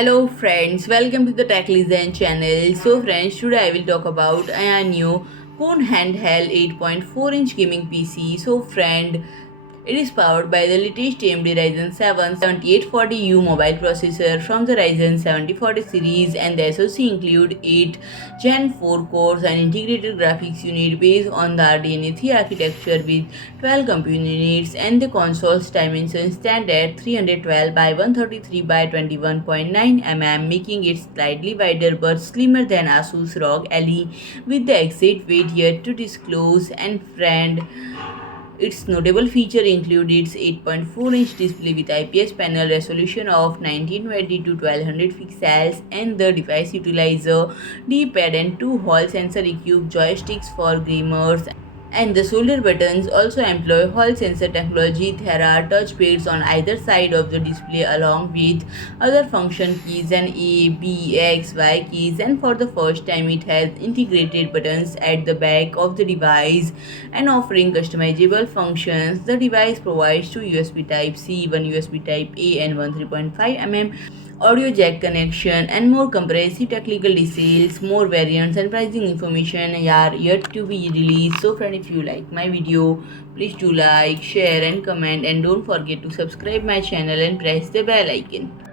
Hello friends, welcome to the Tech Listen channel. So friends, today I will talk about AYANEO Kun Handheld 8.4-inch gaming PC. So friend, it is powered by the latest AMD Ryzen 7 7840U mobile processor from the Ryzen 7040 series, and the SoC include 8 Gen 4 cores and integrated graphics unit based on the RDNA 3 architecture with 12 compute units, and the console's dimensions stand at 312 by 133 by 21.9 mm, making it slightly wider but slimmer than ASUS ROG Ally, with the exact weight yet to disclose. And friend, its notable feature include its 8.4-inch display with IPS panel resolution of 1920 to 1200 pixels, and the device utilizes D-pad and two Hall sensor-equipped joysticks for gamers, and the shoulder buttons also employ Hall sensor technology. There are touchpads on either side of the display along with other function keys and A, B, X, Y keys, and for the first time it has integrated buttons at the back of the device and offering customizable functions. The device provides two USB Type-C, one USB Type-A and one 3.5 mm audio jack connection, and more comprehensive technical details, more variants and pricing information are yet to be released. So friend, if you like my video, please do like, share and comment, and don't forget to subscribe my channel and press the bell icon.